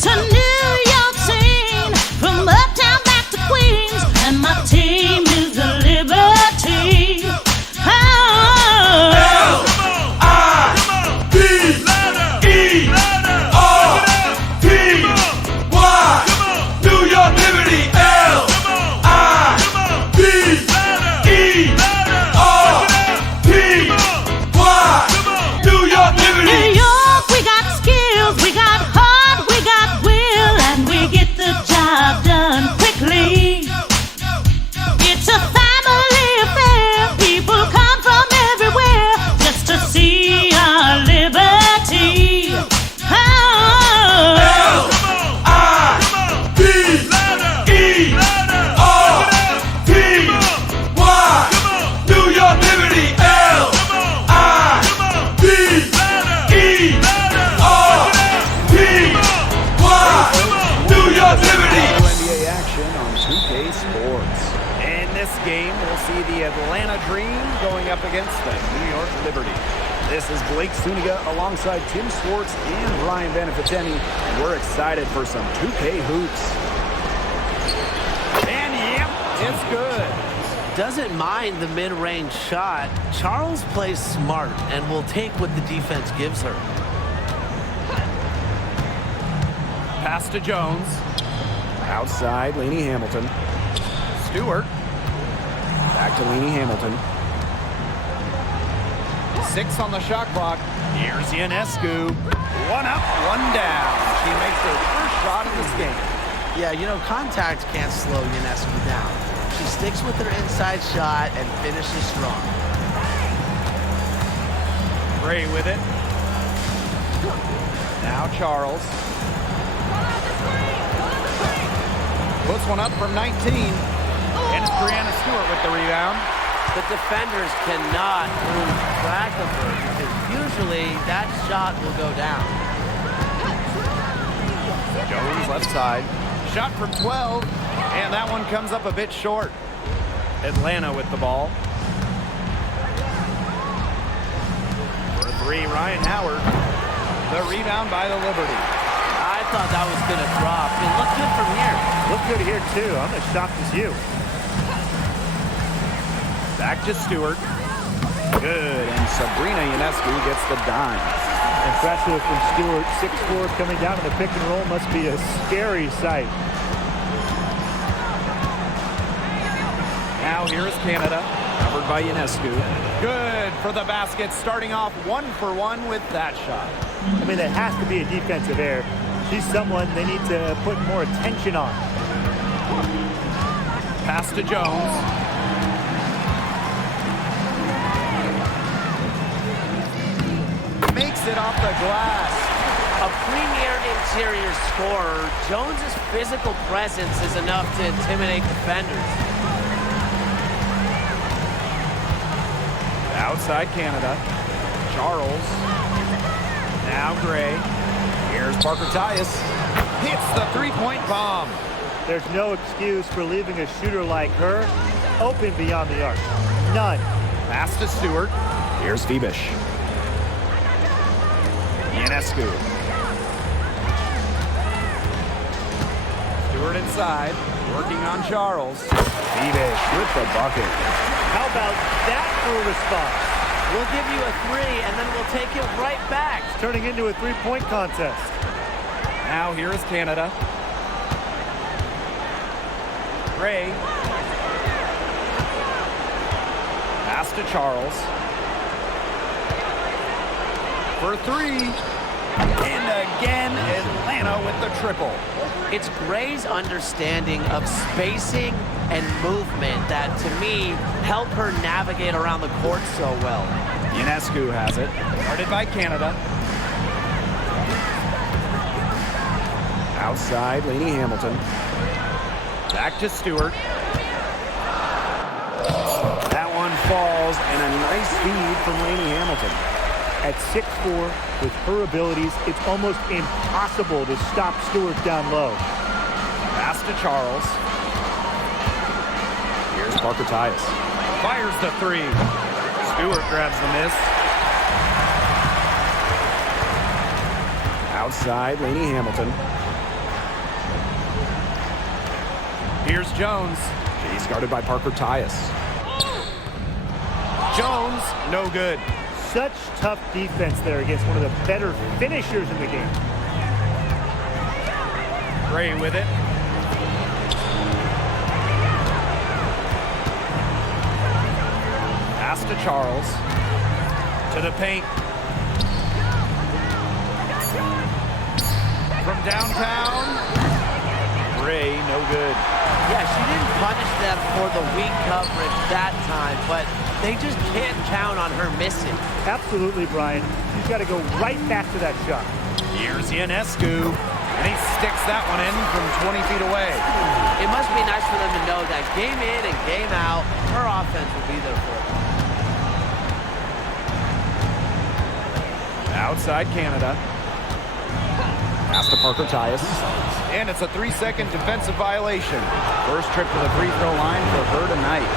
It's a New York scene, from uptown back to Queens, and my team is the Liberty. Oh. L-I-B-E-R-T-Y. New York Liberty. L-I-B-E-R-T-Y. New York Liberty. New York, we got skills, we got heart, we got will, and we get the job done quickly. It's a family affair. People come from everywhere just to see our liberty. Oh. L-I-B-E-R-T-Y. New York Liberty. L-I-B-E-R-T-Y. New York Liberty. WNBA action on 2K Sports. In this game, we'll see the Atlanta Dream going up against the New York Liberty. This is Blake Suniga alongside Tim Swartz and Ryan Benefiteni. We're excited for some 2K hoops. And yep, it's good. Doesn't mind the mid-range shot. Charles plays smart and will take what the defense gives her. Pass to Jones. Outside, Lainey Hamilton. Stewart. Back to Lainey Hamilton. 6 on the shot clock. Here's Ionescu. 1 up, 1 down. She makes her first shot of this game. Yeah, you know, contact can't slow Ionescu down. She sticks with her inside shot and finishes strong. Gray with it. Now Charles. Puts one up from 19. And it's Brianna Stewart with the rebound. The defenders cannot lose track of her because usually that shot will go down. Jones left side. Shot from 12. And that one comes up a bit short. Atlanta with the ball. For 3, Ryan Howard. The rebound by the Liberty. I thought that was going to drop. It looked good from here. Look good here, too. I'm as shocked as you. Back to Stewart. Good. And Sabrina Ionescu gets the dime. Impressive from Stewart. 6'4", coming down in the pick and roll must be a scary sight. Now here is Canada. Covered by Ionescu. Good for the basket. Starting off 1 for 1 with that shot. I mean, that has to be a defensive error. She's someone they need to put more attention on. Pass to Jones. Makes it off the glass. A premier interior scorer, Jones's physical presence is enough to intimidate defenders. Outside Canada. Charles. Now Gray. Here's Parker Tyus. Hits the three-point bomb. There's no excuse for leaving a shooter like her open beyond the arc. None. Pass to Stewart. Here's Febish. Ionescu. Stewart inside. Working on Charles. Febish with the bucket. How about that for a response? We'll give you a 3, and then we'll take it right back. It's turning into a three-point contest. Now here is Canada. Gray. Pass to Charles. For 3. And again, Atlanta with the triple. It's Gray's understanding of spacing and movement that, to me, help her navigate around the court so well. Ionescu has it. Guarded by Canada. Outside, Lainey Hamilton. Back to Stewart. That one falls, and a nice feed from Lainey Hamilton. At 6'4", with her abilities, it's almost impossible to stop Stewart down low. Pass to Charles. Here's Parker Tyus. Fires the 3. Stewart grabs the miss. Outside, Lainey Hamilton. Here's Jones. He's guarded by Parker Tyus. Jones, no good. Such tough defense there against one of the better finishers in the game. Gray with it. Pass to Charles. To the paint. From downtown. Gray, no good. Yeah, she didn't punish them for the weak coverage that time, but they just can't count on her missing. Absolutely, Brian. She's got to go right back to that shot. Here's Ionescu, and he sticks that one in from 20 feet away. It must be nice for them to know that game in and game out, her offense will be there for them. Outside Canada. Pass to Parker Tyus. And it's a 3-second defensive violation. First trip to the free throw line for her tonight.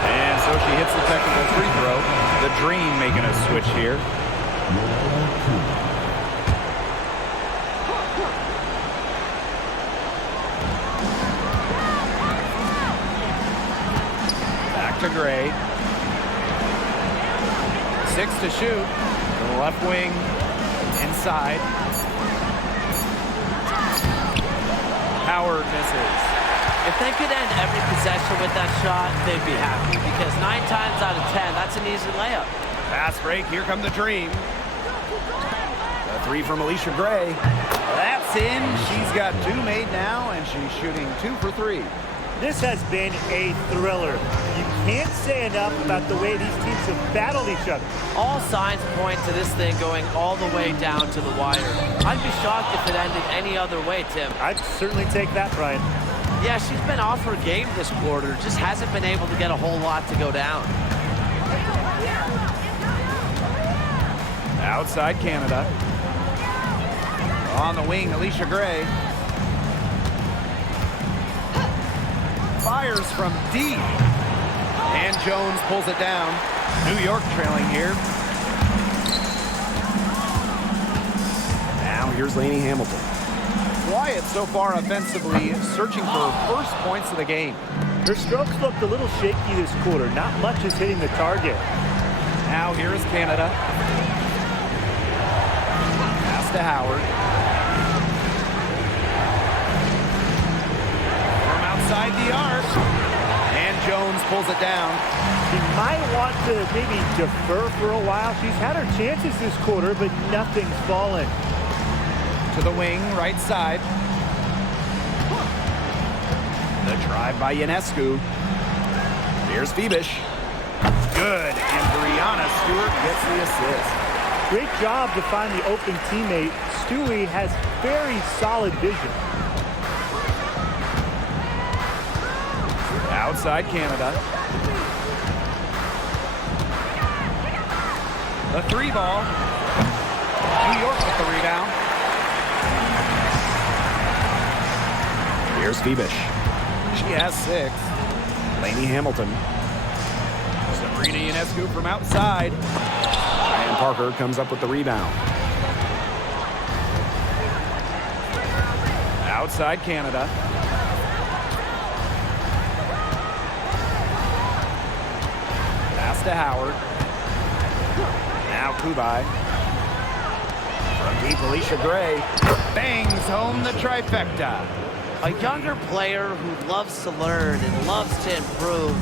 And so she hits the technical free throw. The Dream making a switch here. Back to Gray. 6 to shoot. To the left wing. Inside. Howard misses. If they could end every possession with that shot, they'd be happy because 9 times out of 10, that's an easy layup. Pass break. Here come the Dream. A three from Alicia Gray. That's in. She's got 2 made now, and she's shooting 2 for 3. This has been a thriller. You can't say enough about the way these teams have battled each other. All signs point to this thing going all the way down to the wire. I'd be shocked if it ended any other way, Tim. I'd certainly take that, Brian. Yeah, she's been off her game this quarter. Just hasn't been able to get a whole lot to go down. Outside Canada. On the wing, Alicia Gray. Fires from deep. And Jones pulls it down. New York trailing here. Now here's Lainey Hamilton. Quiet so far offensively, searching for first points of the game. Her strokes looked a little shaky this quarter. Not much is hitting the target. Now here is Canada. Pass to Howard. From outside the arc. And Jones pulls it down. She might want to maybe defer for a while. She's had her chances this quarter, but nothing's fallen. To the wing, right side. The drive by Ionescu. Here's Phoebish. Good, and Brianna Stewart gets the assist. Great job to find the open teammate. Stewie has very solid vision. Outside Canada. The 3 ball. New York with the rebound. Here's Phoebish. She has 6. Lainey Hamilton. Sabrina Ionescu from outside. And Parker comes up with the rebound. Outside Canada. Pass to Howard. Now Kubai. From deep, Alicia Gray bangs home the trifecta. A younger player who loves to learn and loves to improve.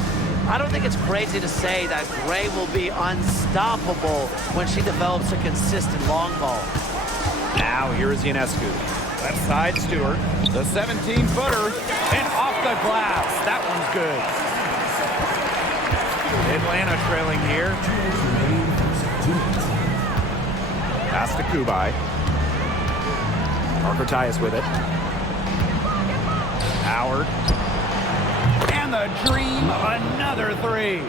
I don't think it's crazy to say that Gray will be unstoppable when she develops a consistent long ball. Now here is Ionescu. Left side Stewart. The 17-footer and off the glass. That one's good. Atlanta trailing here. Pass to Kubai. Parker Tyus with it. Howard. And the Dream, another 3.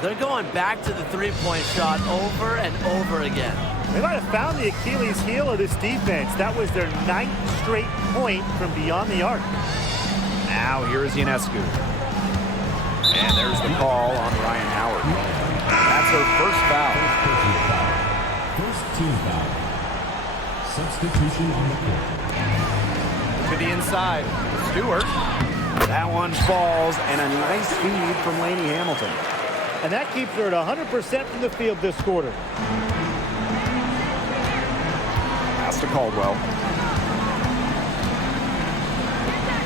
They're going back to the three-point shot over and over again. They might have found the Achilles heel of this defense. That was their 9th straight point from beyond the arc. Now here is Ionescu. And there's the call on Ryan Howard. That's her first foul. First team foul. Substitution on the court. To the inside. Stewart. That one falls, and a nice feed from Lainey Hamilton. And that keeps her at 100% from the field this quarter. Pass to Caldwell.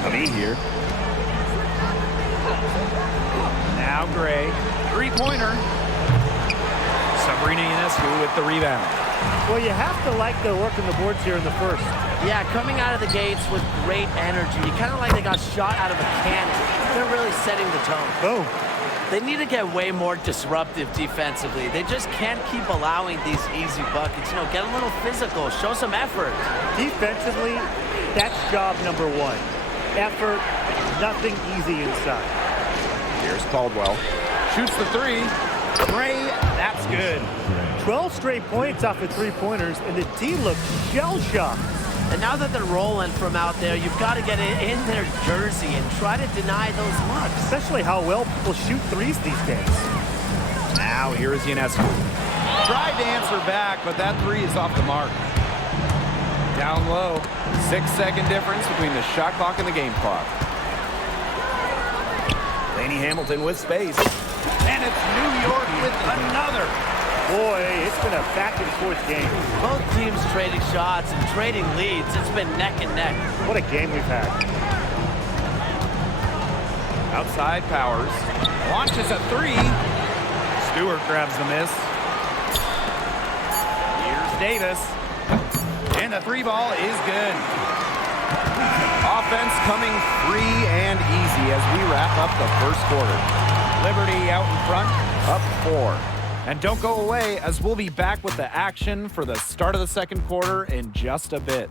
Avi here. Now Gray. Three-pointer. Sabrina Ionescu with the rebound. Well, you have to like their work on the boards here in the first. Yeah, coming out of the gates with great energy. Kind of like they got shot out of a cannon. They're really setting the tone. Boom. They need to get way more disruptive defensively. They just can't keep allowing these easy buckets. You know, get a little physical, show some effort. Defensively, that's job number one. Effort, nothing easy inside. Here's Caldwell. Shoots the three. Gray, that's good. 12 straight points off of three-pointers, and the team looks shell-shocked. And now that they're rolling from out there, you've got to get it in their jersey and try to deny those looks. Especially how well people shoot threes these days. Now here is Ionescu. Tried to answer back, but that three is off the mark. Down low. 6-second difference between the shot clock and the game clock. Lainey Hamilton with space. And it's New York with another. Boy, it's been a back-and-forth game. Both teams trading shots and trading leads. It's been neck and neck. What a game we've had. Outside Powers. Launches a three. Stewart grabs the miss. Here's Davis. And the three ball is good. Offense coming free and easy as we wrap up the first quarter. Liberty out in front, up 4. And don't go away, as we'll be back with the action for the start of the second quarter in just a bit.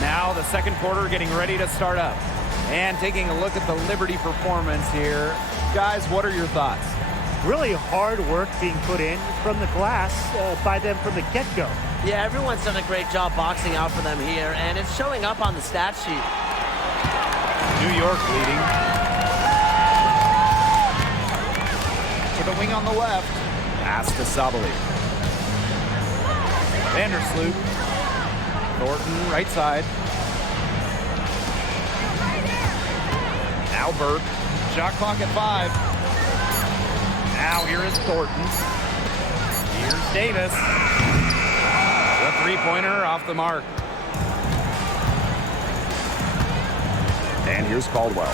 Now the second quarter getting ready to start up. And taking a look at the Liberty performance here. Guys, what are your thoughts? Really hard work being put in from the glass by them from the get-go. Yeah, everyone's done a great job boxing out for them here, and it's showing up on the stat sheet. New York leading. To the wing on the left. Pass to Sabali. Vandersloot. Thornton, right side. Now Burke. Shot clock at 5. Now here is Thornton. Here's Davis. The three-pointer off the mark. And here's Caldwell.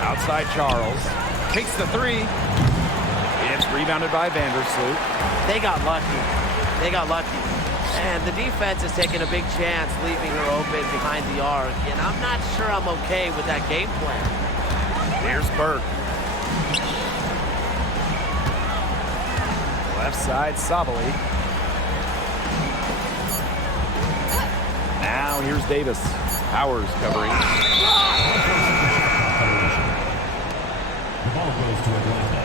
Outside Charles. Takes the three. It's rebounded by Vandersloot. They got lucky. They got lucky. And the defense is taking a big chance, leaving her open behind the arc. And I'm not sure I'm okay with that game plan. Here's Burke. Left side, Sabali. Now here's Davis. Powers covering. The ball goes to Atlanta.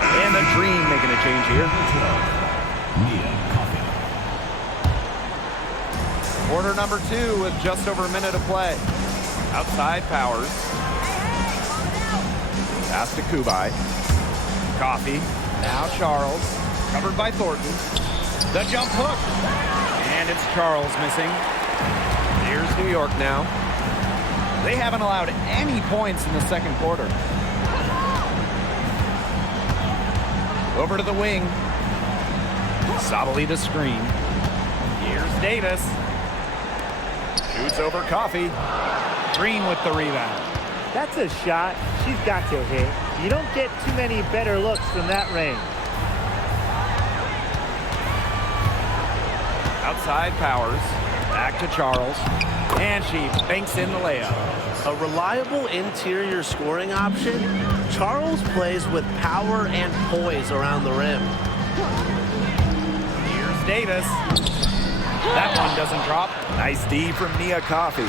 And the Dream making a change here. Mia Coffey. Quarter number 2 with just over a minute to play. Outside Powers. Pass to Kubai. Coffey. Now Charles. Covered by Thornton. The jump hook. And it's Charles missing. Here's New York now. They haven't allowed any points in the second quarter. Over to the wing. Sabali the screen. Here's Davis. Shoots over Coffey. Green with the rebound. That's a shot she's got to hit. You don't get too many better looks from that range. Outside Powers. Back to Charles. And she banks in the layup. A reliable interior scoring option. Charles plays with power and poise around the rim. Here's Davis. That one doesn't drop. Nice D from Mia Coffey.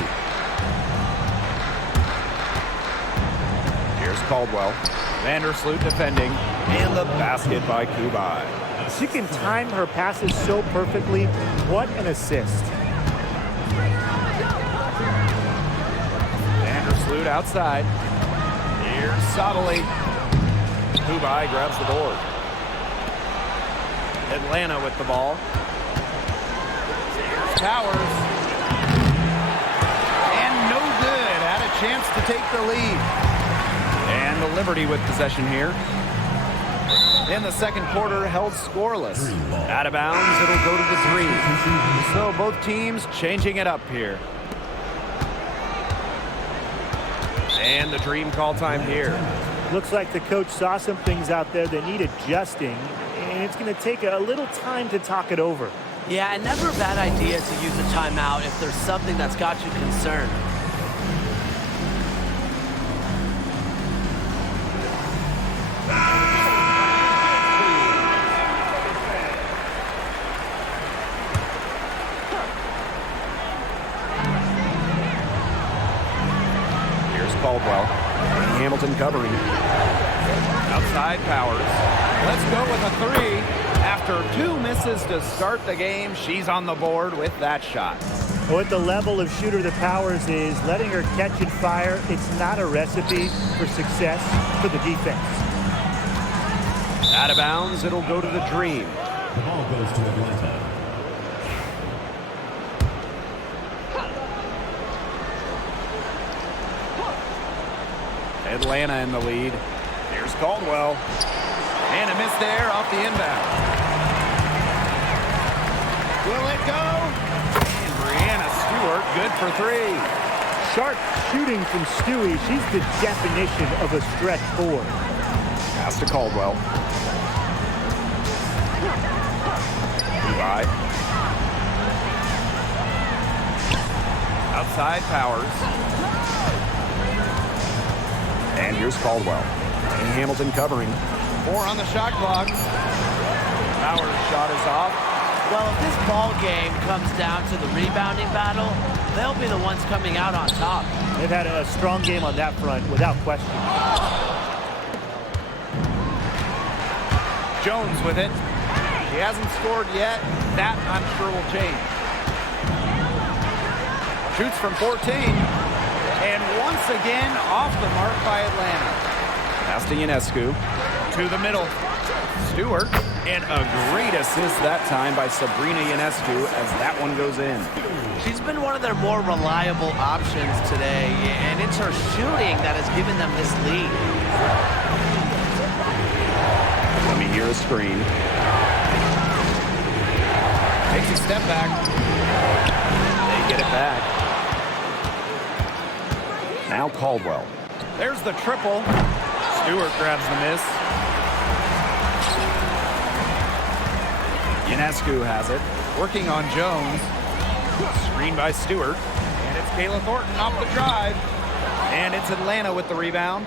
Here's Caldwell. Vandersloot defending. And the basket by Kubai. She can time her passes so perfectly. What an assist. Flute outside. Here's Sabali. Kubai grabs the board. Atlanta with the ball. Here's Towers. And no good. Had a chance to take the lead. And the Liberty with possession here. In the second quarter, held scoreless. Out of bounds, it'll go to the 3. So both teams changing it up here. And the Dream call time here. Looks like the coach saw some things out there that need adjusting, and it's going to take a little time to talk it over. Yeah, and never a bad idea to use a timeout if there's something that's got you concerned. Caldwell. Hamilton covering. Outside Powers. Let's go with a 3. After 2 misses to start the game, she's on the board with that shot. What the level of shooter that Powers is, letting her catch and fire, it's not a recipe for success for the defense. Out of bounds, it'll go to the Dream. The ball goes to Atlanta. Atlanta in the lead. Here's Caldwell. And a miss there off the inbound. Will it go? And Brianna Stewart, good for 3. Sharp shooting from Stewie. She's the definition of a stretch 4. Pass to Caldwell. Kubai. Outside Powers. And here's Caldwell. And Hamilton covering. 4 on the shot clock. Powers' shot is off. Well, if this ball game comes down to the rebounding battle, they'll be the ones coming out on top. They've had a strong game on that front, without question. Jones with it. He hasn't scored yet. That, I'm sure, will change. Shoots from 14. And once again, off the mark by Atlanta. Pass to Ionescu. To the middle. Stewart. And a great assist that time by Sabrina Ionescu as that one goes in. She's been one of their more reliable options today, and it's her shooting that has given them this lead. Let me hear a screen. Takes a step back. They get it back. Now Caldwell. There's the triple. Stewart grabs the miss. Ionescu has it. Working on Jones. Screen by Stewart. And it's Kayla Thornton off the drive. And it's Atlanta with the rebound.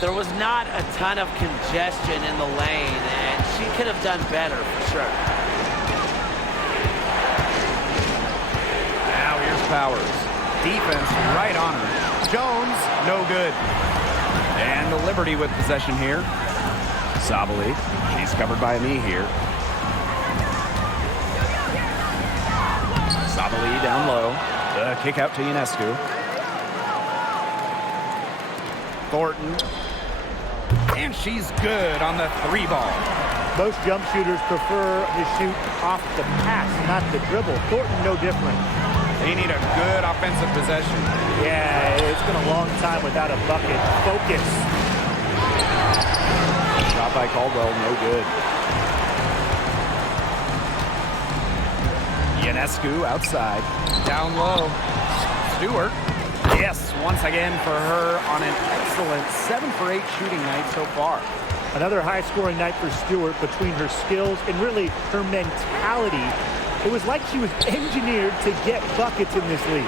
There was not a ton of congestion in the lane, and she could have done better for sure. Now here's Powers. Defense right on her. Jones, no good. And the Liberty with possession here. Sabali. She's covered by a knee here. Sabali down low. The kick out to Ionescu. Thornton. And she's good on the 3 ball. Most jump shooters prefer to shoot off the pass, not the dribble. Thornton, no different. They need a good offensive possession. Yeah, it's been a long time without a bucket. Focus. Shot by Caldwell, no good. Ionescu outside. Down low. Stewart. Yes, once again for her on an excellent 7 for 8 shooting night so far. Another high-scoring night for Stewart between her skills and really her mentality. It was like she was engineered to get buckets in this league.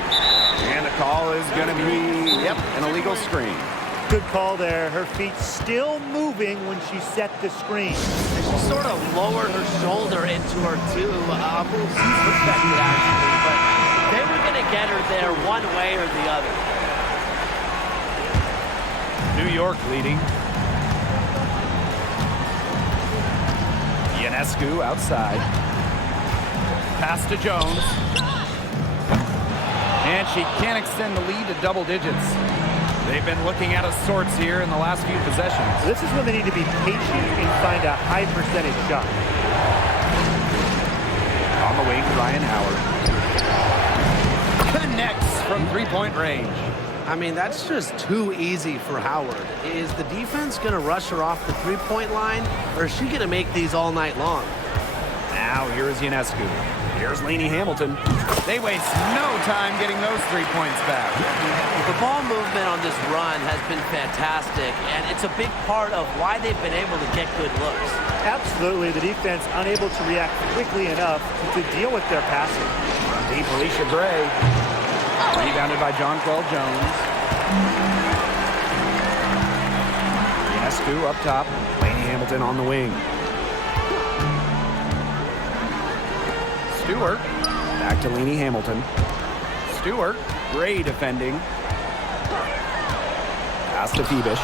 And the call is going to be, an illegal screen. Good call there. Her feet still moving when she set the screen. And she sort of lowered her shoulder into her too. Respected actually, but they were going to get her there one way or the other. New York leading. Ionescu outside. Pass to Jones. And she can't extend the lead to double digits. They've been looking out of sorts here in the last few possessions. This is when they need to be patient and find a high percentage shot. On the wing, Ryan Howard. Connects from three-point range. I mean, that's just too easy for Howard. Is the defense going to rush her off the three-point line, or is she going to make these all night long? Now here is Ionescu. Here's Lainey Hamilton. They waste no time getting those 3 points back. The ball movement on this run has been fantastic, and it's a big part of why they've been able to get good looks. Absolutely, the defense unable to react quickly enough to deal with their passing. Deep Alicia Gray. Rebounded by Jonquel Jones. Ionescu up top. Lainey Hamilton on the wing. Stewart. Back to Lainey Hamilton. Stewart. Gray defending. Pass to Phoebish.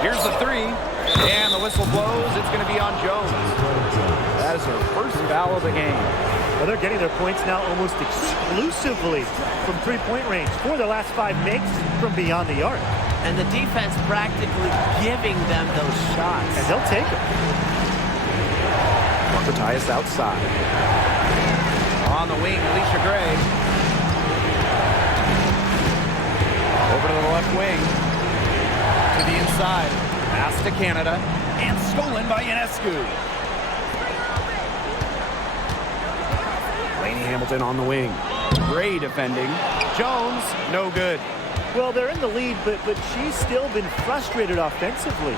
Here's the three. And the whistle blows. It's going to be on Jones. That is her first foul of the game. Well, they're getting their points now almost exclusively from three-point range. 4 of their last 5 makes from beyond the arc. And the defense practically giving them those shots. And they'll take them. Parker Tyus outside. On the wing, Alicia Gray. Over to the left wing. To the inside. Pass to Canada. And stolen by Ionescu. Lainey Hamilton on the wing. Gray defending. Jones, no good. Well, they're in the lead, but she's still been frustrated offensively.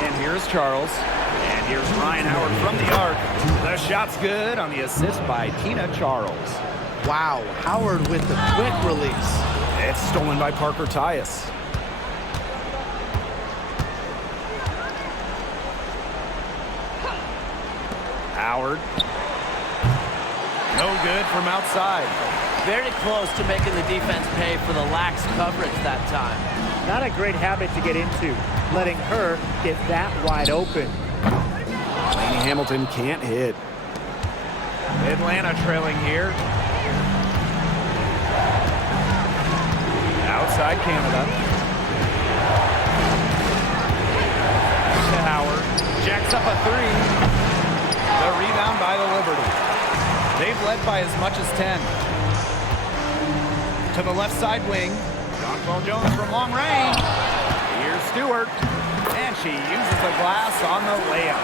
And here's Charles. And here's Ryan Howard from the arc. The shot's good on the assist by Tina Charles. Wow, Howard with the quick release. It's stolen by Parker Tyus. Howard. No good from outside. Very close to making the defense pay for the lax coverage that time. Not a great habit to get into, letting her get that wide open. Lainey Hamilton can't hit. Atlanta trailing here. Outside Canada. To Howard. Jacks up a three. The rebound by the Liberty. They've led by as much as 10. To the left side wing. Jonquel Jones from long range. Here's Stewart. And she uses the glass on the layup.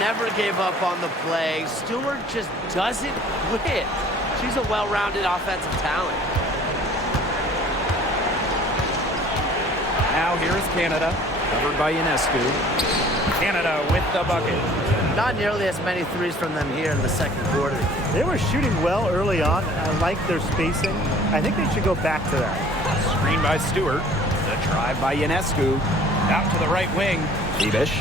Never gave up on the play. Stewart just doesn't quit. She's a well-rounded offensive talent. Now here is Canada. Covered by Ionescu. Canada with the bucket. Not nearly as many threes from them here in the second quarter. They were shooting well early on. I like their spacing. I think they should go back to that. Screen by Stewart. The drive by Ionescu. Out to the right wing. Phoebish.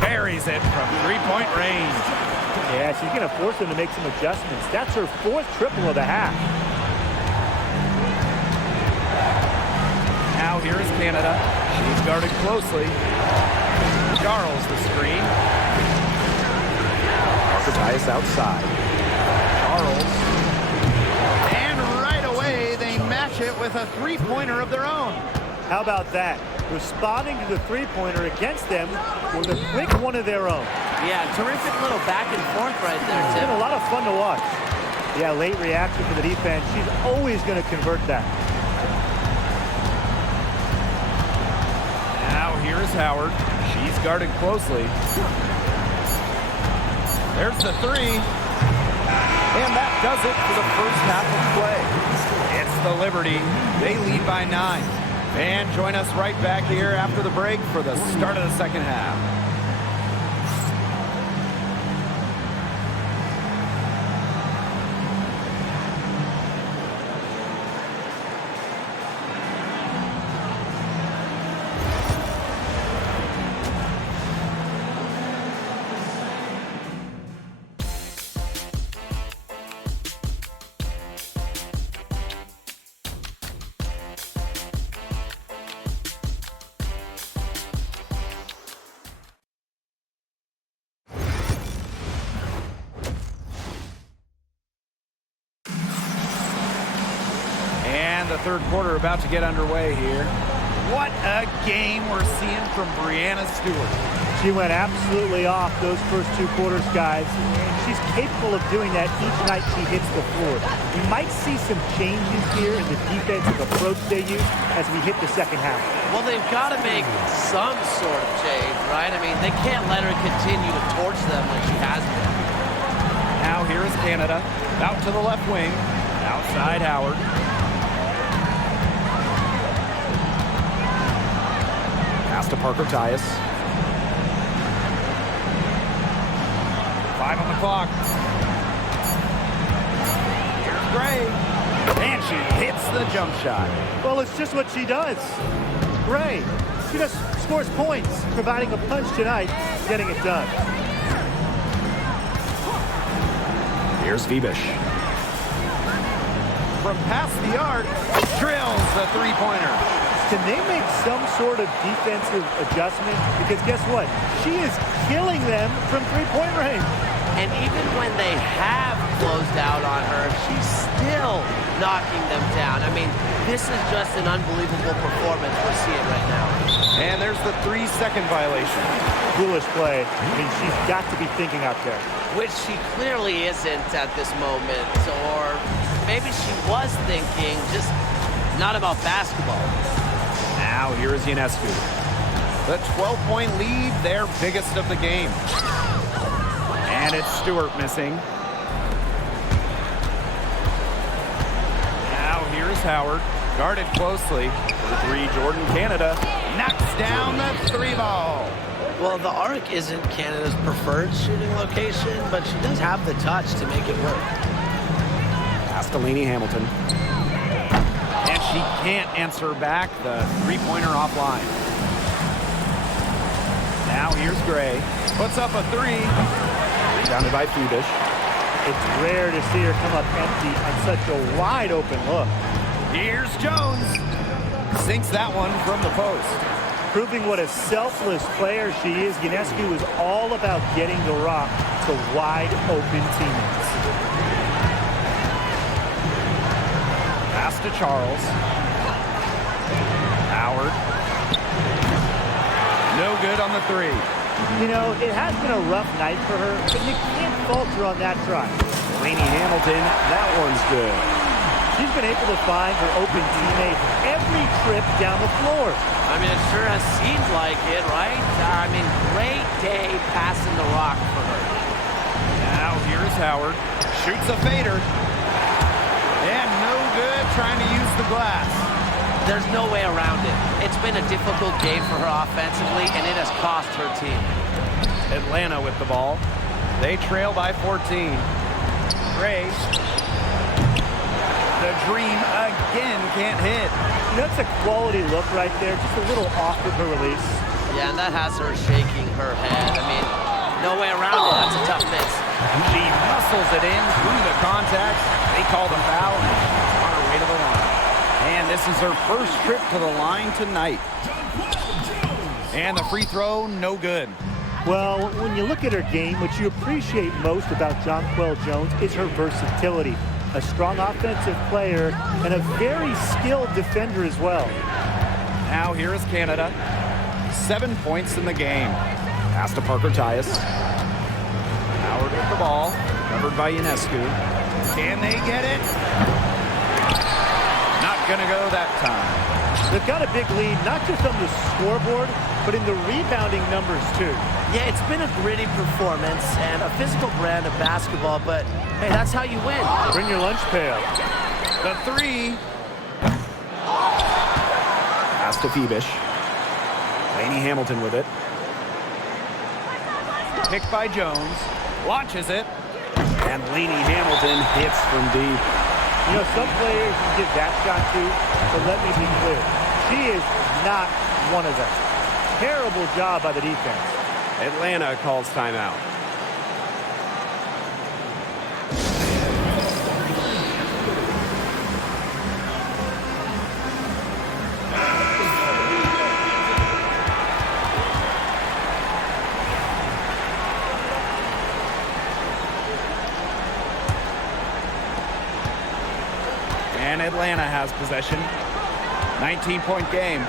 Buries it from three-point range. Yeah, she's going to force them to make some adjustments. That's her 4th triple of the half. Now here is Canada. She's guarded closely. Charles the screen. Parker Tyus outside. Charles. And right away they match it with a three-pointer of their own. How about that? Responding to the three-pointer against them with a quick one of their own. Yeah, terrific little back and forth right there, It's Tim. been a lot of fun to watch. Yeah, late reaction for the defense. She's always going to convert that. Now here is Howard. She's guarded closely. There's the three. And that does it for the first half of play. It's the Liberty. They lead by 9. And join us right back here after the break for the start of the second half. the third quarter about to get underway here. What a game we're seeing from Breanna Stewart. She went absolutely off those first 2 quarters, guys. And she's capable of doing that each night she hits the floor. You might see some changes here in the defensive approach they use as we hit the second half. Well, they've got to make some sort of change, right? I mean, they can't let her continue to torch them like she has been. Now here is Canada. Out to the left wing. Outside Howard. Pass to Parker Tyus. 5 on the clock. Here's Gray. And she hits the jump shot. Well, it's just what she does. Gray, she just scores points, providing a punch tonight, getting it done. Here's Vibish. From past the arc, drills the three-pointer. Can they make some sort of defensive adjustment? Because guess what? She is killing them from three-point range. And even when they have closed out on her, she's still knocking them down. I mean, this is just an unbelievable performance we're seeing right now. And there's the 3-second violation. Foolish play. I mean, she's got to be thinking out there. Which she clearly isn't at this moment. Or maybe she was thinking, just not about basketball. Now here is Ionescu. The 12-point lead, their biggest of the game. And it's Stewart missing. Now here's Howard. Guarded closely. For 3, Jordan Canada knocks down the 3-ball. Well, the arc isn't Canada's preferred shooting location, but she does have the touch to make it work. Pass to Lainey Hamilton. And she can't answer back the three-pointer offline. Now here's Gray. Puts up a 3. Rebounded by Fudish. It's rare to see her come up empty on such a wide open look. Here's Jones. Sinks that one from the post. Proving what a selfless player she is, Ionescu is all about getting the rock to wide open teammates. Pass to Charles. Howard. No good on the 3. You know, it has been a rough night for her, but you can't falter on that try. Lainey Hamilton, that one's good. She's been able to find her open teammate every trip down the floor. I mean, it sure has seemed like it, right? I mean, great day passing the rock for her. Now here's Howard. Shoots a fader. And no good trying to use the glass. There's no way around it. It's been a difficult game for her offensively, and it has cost her team. Atlanta with the ball. They trail by 14. Gray. The dream again can't hit. That's a quality look right there. Just a little off with her release. Yeah, and that has her shaking her head. I mean, no way around it. That's a tough miss. She muscles it in through the contact. They call the foul, and she's on her way to the line. And this is her first trip to the line tonight. And the free throw, no good. Well, when you look at her game, what you appreciate most about Jonquel Jones is her versatility. A strong offensive player and a very skilled defender as well. Now here is Canada. 7 points in the game. Pass to Parker Tyus. Howard with the ball. Covered by Ionescu. Can they get it? Not gonna go that time. They've got a big lead, not just on the scoreboard, but in the rebounding numbers too. Yeah, it's been a gritty performance and a physical brand of basketball, but hey, that's how you win. Bring your lunch pail. The 3. Pass to Phoebish. Lainey Hamilton with it. Picked by Jones. Launches it. And Lainey Hamilton hits from deep. You know, some players you give that shot to, but let me be clear. She is not one of them. Terrible job by the defense. Atlanta calls timeout. And Atlanta has possession. 19-point game.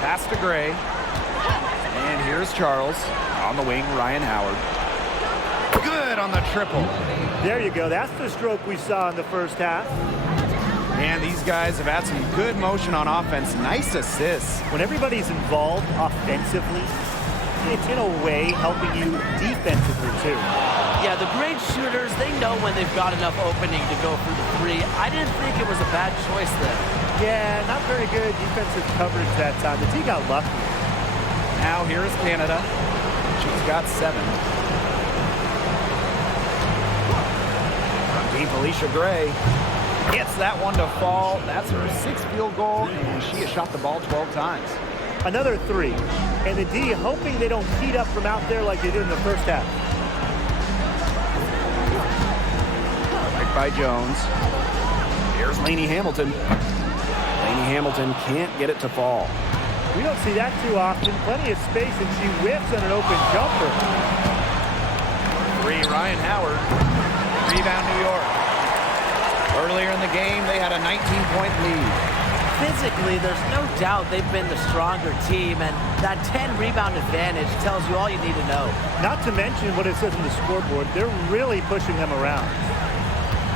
Pass to Gray. And here's Charles. On the wing, Ryan Howard. Good on the triple. There you go. That's the stroke we saw in the first half. And these guys have had some good motion on offense. Nice assists. When everybody's involved offensively, it's in a way helping you defensively too. Yeah, the great shooters, they know when they've got enough opening to go for the three. I didn't think it was a bad choice there. Yeah, not very good defensive coverage that time. The D got lucky. Now here's Canada. She's got 7. From deep, Alicia Gray gets that one to fall. That's her 6th field goal, and she has shot the ball 12 times. Another 3. And the D hoping they don't heat up from out there like they did in the first half. Right by Jones. Here's Lainey Hamilton. Lainey Hamilton can't get it to fall. We don't see that too often. Plenty of space, and she whiffs on an open jumper. 3, Ryan Howard. Rebound, New York. Earlier in the game, they had a 19-point lead. Physically, there's no doubt they've been the stronger team, and that 10-rebound advantage tells you all you need to know. Not to mention what it says on the scoreboard. They're really pushing them around.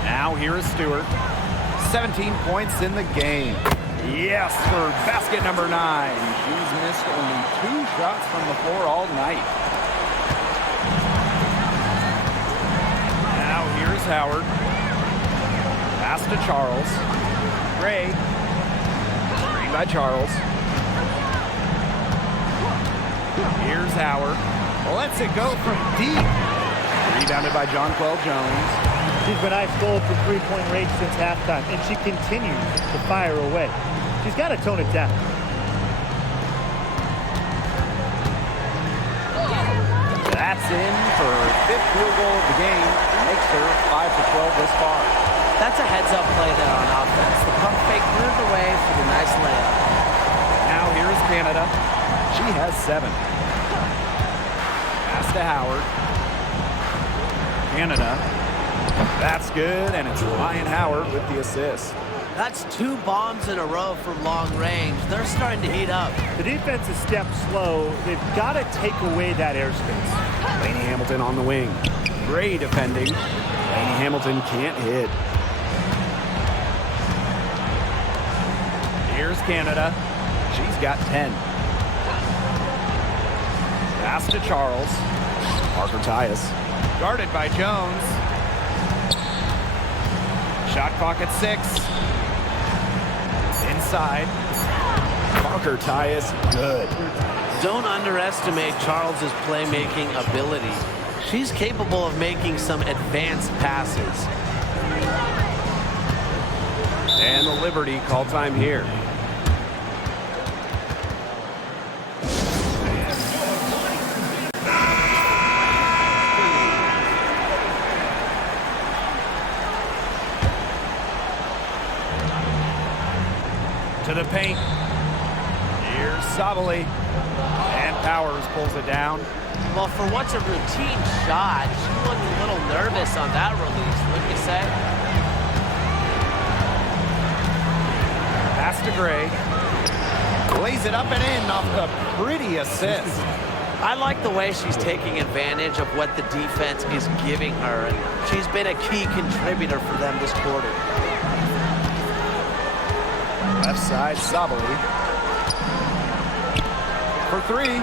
Now here is Stewart. 17 points in the game. Yes, for basket number 9. She's missed only 2 shots from the floor all night. Now here's Howard. Pass to Charles. Gray. Screen by Charles. Here's Howard. Lets it go from deep. Rebounded by Jonquel Jones. She's been ice cold from three-point range since halftime, and she continues to fire away. She's got to tone it down. That's in for her 5th field goal of the game. Makes her 5 for 12 this far. That's a heads-up play there on offense. The pump fake cleared the way for the nice layup. Now here's Canada. She has 7. Pass to Howard. Canada. That's good, and it's Ryan Howard with the assist. That's 2 bombs in a row from long range. They're starting to heat up. The defense is stepped slow. They've got to take away that airspace. Lainey Hamilton on the wing. Gray defending. Lainey Hamilton can't hit. Here's Canada. She's got 10. Pass to Charles. Parker Tyus. Guarded by Jones. Shot clock at 6. Inside. Parker Tyus, good. Don't underestimate Charles's playmaking ability. She's capable of making some advanced passes. And the Liberty call time here. To the paint. Here's Sabali. And Powers pulls it down. Well, for what's a routine shot, she looked a little nervous on that release, wouldn't you say? Pass to Gray. Lays it up and in off the pretty assist. I like the way she's taking advantage of what the defense is giving her, and she's been a key contributor for them this quarter. Left side, Sabali. For 3.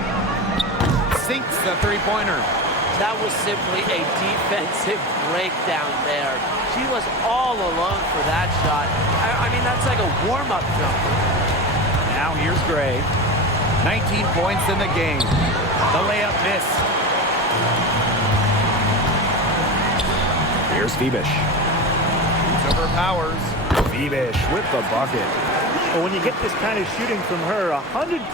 Sinks the three-pointer. That was simply a defensive breakdown there. She was all alone for that shot. I mean, that's like a warm-up jumper. Now here's Gray. 19 points in the game. The layup missed. Here's Phoebish. He's over Powers. Phoebish with the bucket. But when you get this kind of shooting from her, 100%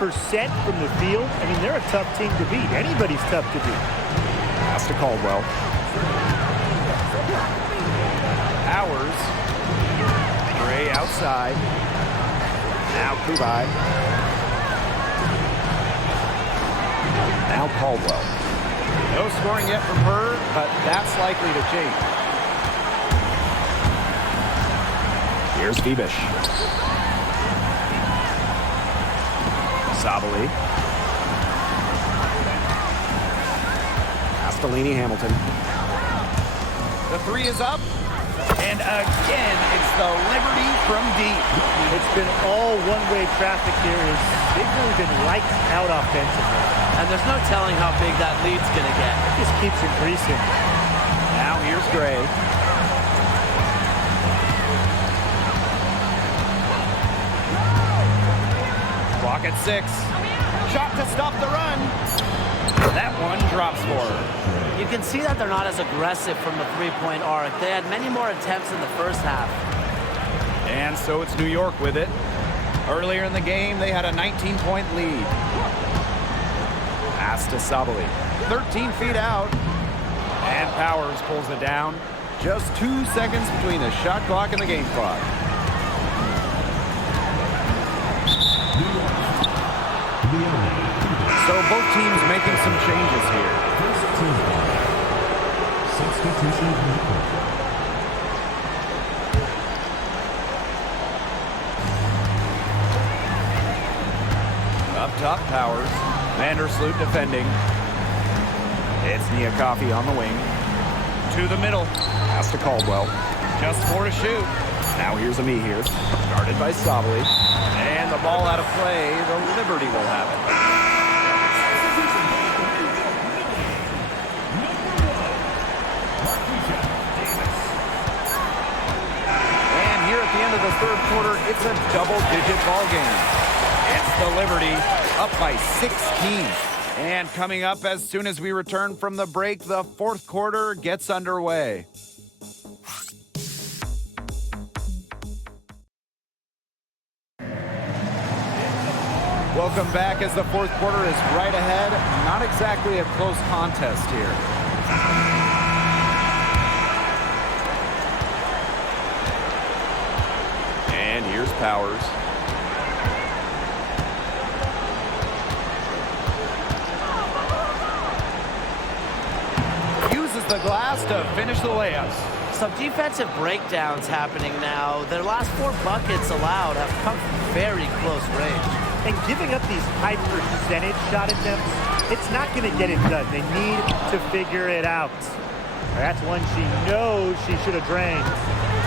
from the field, I mean, they're a tough team to beat. Anybody's tough to beat. Pass to Caldwell. Powers. Gray outside. Now Kubai. Now Caldwell. No scoring yet from her, but that's likely to change. Here's Bebish. Sabali. Castellini Hamilton. The three is up. And again, it's the Liberty from deep. It's been all one-way traffic here. They've really been lights out offensively. And there's no telling how big that lead's going to get. It just keeps increasing. Now here's Krave. Clock at 6. Shot to stop the run. That one drops for her. You can see that they're not as aggressive from the three-point arc. They had many more attempts in the first half. And so it's New York with it. Earlier in the game, they had a 19-point lead. Pass to Sabali. 13 feet out. And Powers pulls it down. Just 2 seconds between the shot clock and the game clock. So both teams making some changes here. Substitution required. Up top, Powers. Vandersloot defending. It's Niakafi on the wing. To the middle. Pass to Caldwell. Just 4 to shoot. Now here's Ami here. Guarded by Sabali. And the ball out of play. The Liberty will have it. And here at the end of the third quarter, it's a double-digit ball game. It's the Liberty up by 16. And coming up as soon as we return from the break, the fourth quarter gets underway. Welcome back as the fourth quarter is right ahead. Not exactly a close contest here. And here's Powers. Uses the glass to finish the layups. Some defensive breakdowns happening now. Their last 4 buckets allowed have come from very close range. And giving up these high percentage shot attempts, it's not going to get it done. They need to figure it out. That's one she knows she should have drained.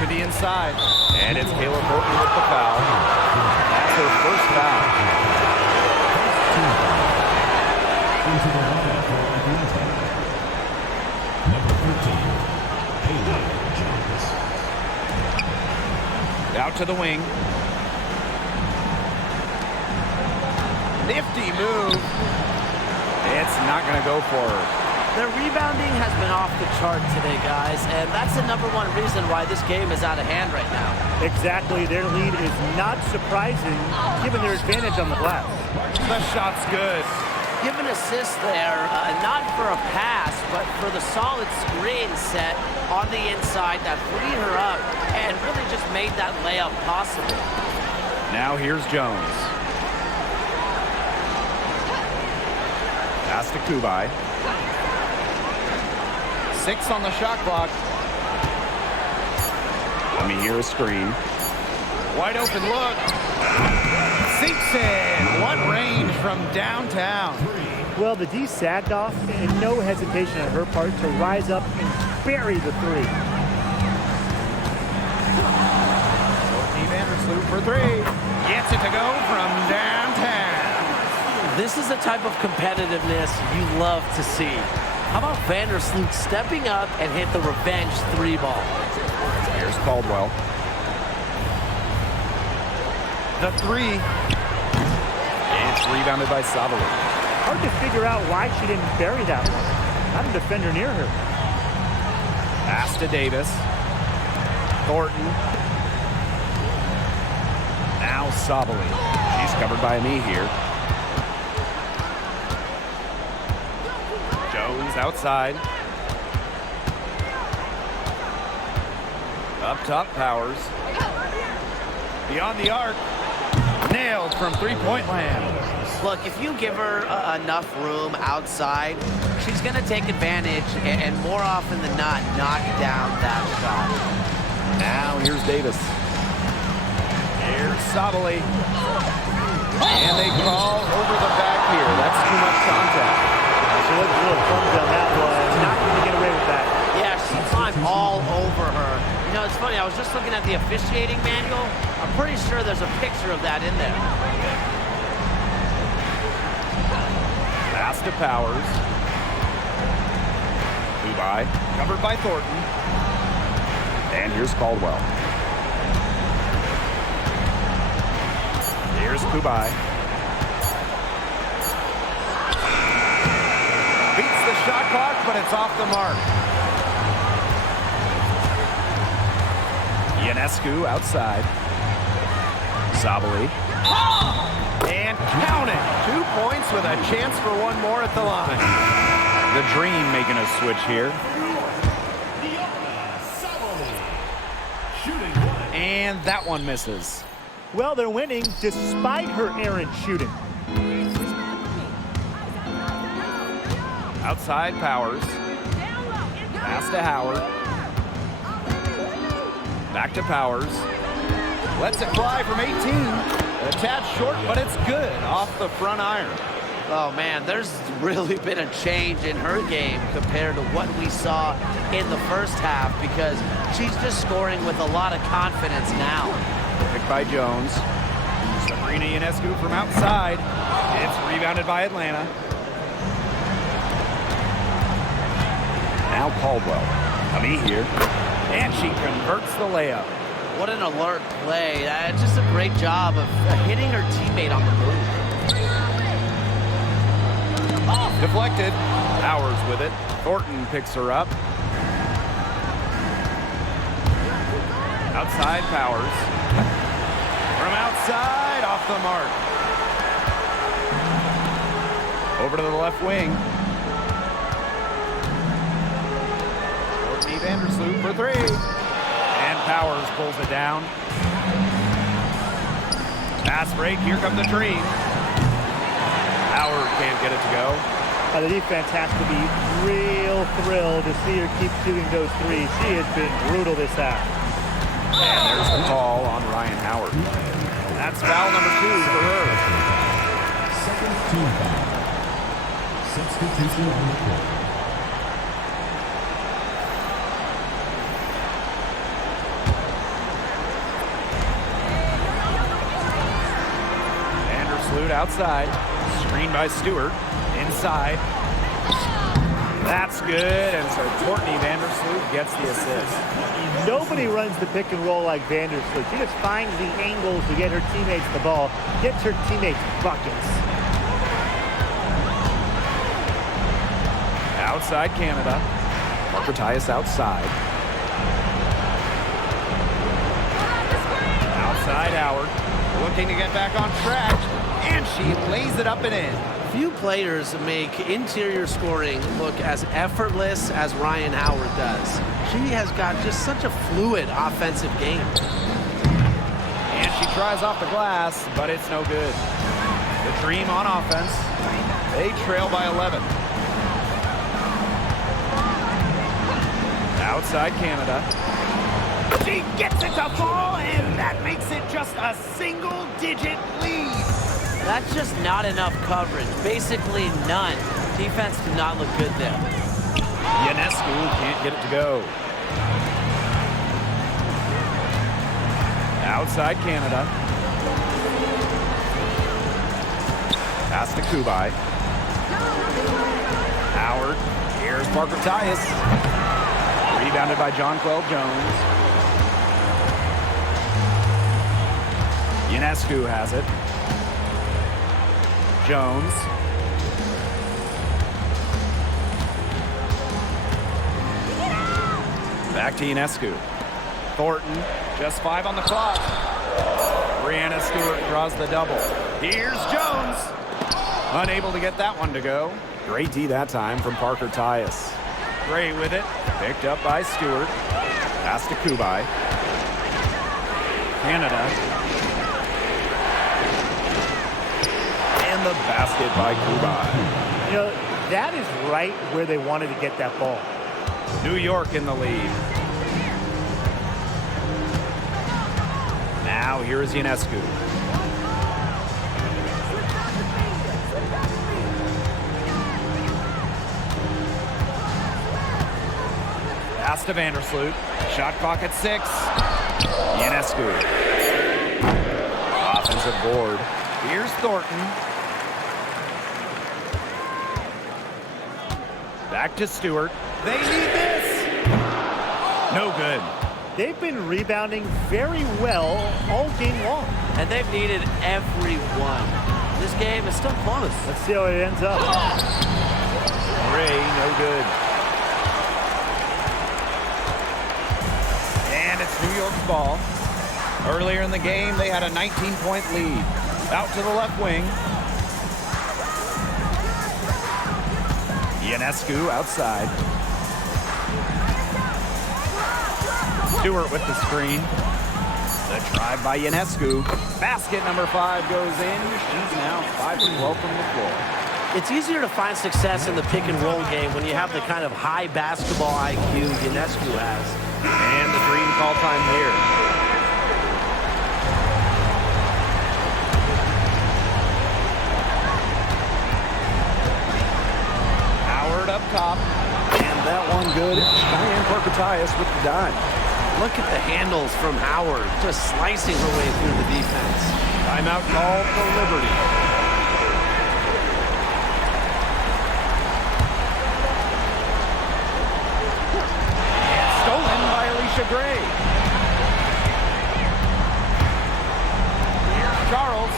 To the inside. And it's Kayla Thornton with the foul. That's her first foul. Into the lineup for Atlanta. Number 13, Haley Jones. Out to the wing. Nifty move. It's not going to go for her. Their rebounding has been off the chart today, guys, and that's the #1 reason why this game is out of hand right now. Exactly. Their lead is not surprising given their advantage on the glass. The shot's good. Give an assist there, not for a pass, but for the solid screen set on the inside that freed her up and really just made that layup possible. Now here's Jones. Pass to Kubai. 6 on the shot clock. Let me hear a screen. Wide open look. Sinks in. What range from downtown. Well, the D sagged off, and no hesitation on her part to rise up and bury the 3. Courtney Vandersloot for 3. Gets it to go from downtown. This is the type of competitiveness you love to see. How about Vandersloot stepping up and hit the revenge 3 ball? Here's Caldwell. The 3. It's rebounded by Sabali. Hard to figure out why she didn't bury that one. Not a defender near her. Pass to Davis. Thornton. Now Sabali. She's covered by Ami here. Jones outside. Up top, Powers. Beyond the arc. Nailed from three-point land. Look, if you give her enough room outside, she's going to take advantage and more often than not knock down that shot. Now here's Davis. Here's Sabali. And they call over the back here. That's too much contact. She looked a little clumsy on that one. Not going to get away with that. Yeah, she climbed all over her. You know, it's funny. I was just looking at the officiating manual. I'm pretty sure there's a picture of that in there. Pass to Powers. Kubai, covered by Thornton. And here's Caldwell. Here's Kubai. Beats the shot clock, but it's off the mark. Ionescu outside. Sabali. And count it. 2 points with a chance for one more at the line. The Dream making a switch here. And that one misses. Well, they're winning despite her errant shooting. Outside Powers. Pass to Howard. Back to Powers. Lets it fly from 18. A tad short, but it's good off the front iron. Oh, man, there's really been a change in her game compared to what we saw in the first half because she's just scoring with a lot of confidence now. Picked by Jones. Sabrina Ionescu from outside. It's rebounded by Atlanta. Now Caldwell. Ami here. And she converts the layup. What an alert play. Just a great job of hitting her teammate on the move. Deflected. Powers with it. Thornton picks her up. Outside Powers. From outside, off the mark. Over to the left wing. Courtney Vandersloot for three. And Powers pulls it down. Pass break, here come the Dream. Howard can't get it to go. The defense has to be real thrilled to see her keep shooting those threes. She has been brutal this half. And there's the call on Ryan Howard. That's foul number 2 for her. Second team foul. Substitution on the court. Vandersloot outside. Screened by Stewart. Inside. That's good. And so Courtney Vandersloot gets the assist. Nobody runs the pick and roll like Vandersloot. She just finds the angles to get her teammates the ball, gets her teammates buckets. Outside Canada. Parker Tyus outside. Outside Howard. Looking to get back on track. And she lays it up and in. Few players make interior scoring look as effortless as Ryan Howard does. She has got just such a fluid offensive game. And she tries off the glass, but it's no good. The Dream on offense. They trail by 11. Outside Canada. She gets it to fall, and that makes it just a single-digit lead. That's just not enough coverage. Basically none. Defense did not look good there. Ionescu can't get it to go. Outside Canada. Pass to Kubai. Howard. Here's Parker Tyus. Rebounded by Jonquel Jones. Ionescu has it. Jones. Back to Ionescu. Thornton, just 5 on the clock. Brianna Stewart draws the double. Here's Jones. Unable to get that one to go. Great D that time from Parker Tyus. Gray with it. Picked up by Stewart. Pass to Kubai. Canada. And the basket by Kubai. You know, that is right where they wanted to get that ball. New York in the lead. Now here is Ionescu. Pass to Vandersloot. Shot clock at 6. Ionescu. Offensive board. Here's Thornton. Back to Stewart. They need this. No good. They've been rebounding very well all game long. And they've needed every one. This game is still close. Let's see how it ends up. Ray, no good. And it's New York's ball. Earlier in the game, they had a 19-point lead. Out to the left wing. Ionescu outside. Stewart with the screen. The drive by Ionescu. Basket number 5 goes in. She's now 5 for 12 from the floor. It's easier to find success in the pick and roll game when you have the kind of high basketball IQ Ionescu has. And the dream call time here. Howard up top. And that one good. Cheyenne Parker-Tyus with the dime. Look at the handles from Howard, just slicing her way through the defense. Timeout called for Liberty. Stolen by Alicia Gray. Here's Charles.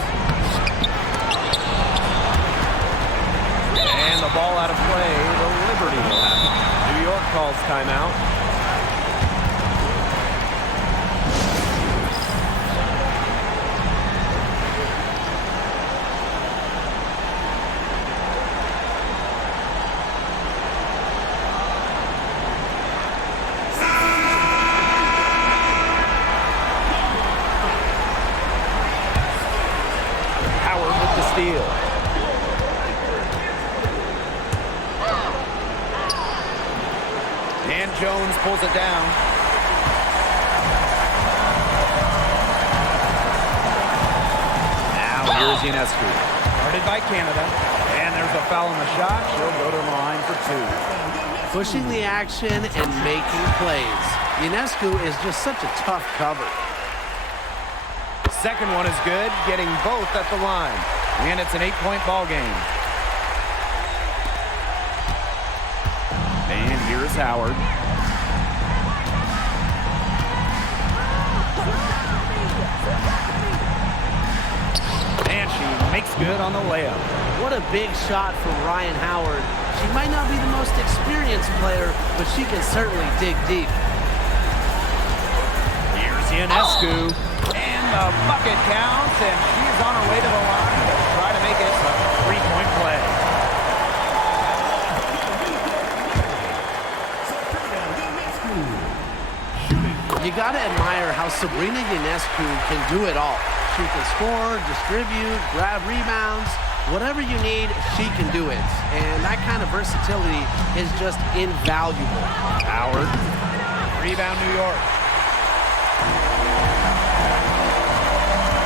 And the ball out of play. The Liberty will have it. New York calls timeout. Steal. And Jones pulls it down. Now here's Ionescu. Guarded by Canada. And there's a foul on the shot. She'll go to the line for 2. Pushing the action and making plays. Ionescu is just such a tough cover. Second one is good, getting both at the line. And it's an 8-point ball game. And here's Howard. And she makes good on the layup. What a big shot from Ryan Howard. She might not be the most experienced player, but she can certainly dig deep. Here's Ionescu. And the bucket counts, and she's on her way to the line to try to make it a 3-point play. You got to admire how Sabrina Ionescu can do it all. She can score, distribute, grab rebounds. Whatever you need, she can do it. And that kind of versatility is just invaluable. Howard. Rebound, New York.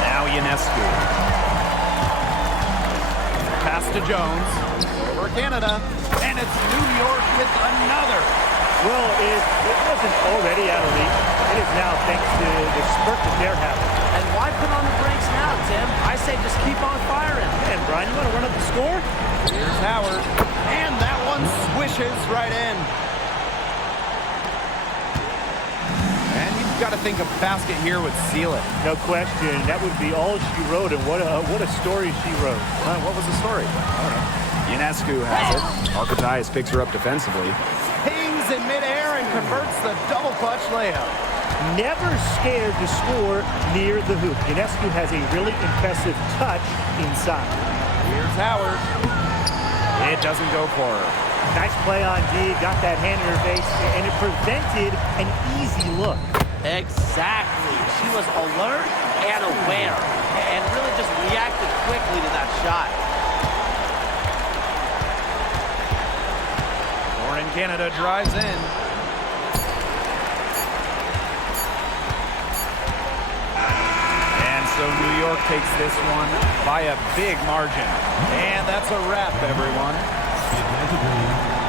Now Ionescu. Pass to Jones. Over Canada. And it's New York with another. Well, it wasn't already out of reach. It is now thanks to the spurt that they're having. And why put on the brakes now, Tim? I say just keep on firing. And Brian, you want to run up the score? Here's Howard. And that one swishes right in. And you've got to think a basket here would seal it. No question. That would be all she wrote, and what a story she wrote. What was the story? I don't know. Ionescu has it. Parker-Tyus picks her up defensively. Hangs in midair and converts the double clutch layup. Never scared to score near the hoop. Ionescu has a really impressive touch inside. Here's Howard. It doesn't go for her. Nice play on D. Got that hand in her face, and it prevented an easy look. Exactly. She was alert and aware and really just reacted quickly to that shot. Lauren Canada drives in. takes this one by a big margin. And that's a wrap, everyone. The Atlanta Dream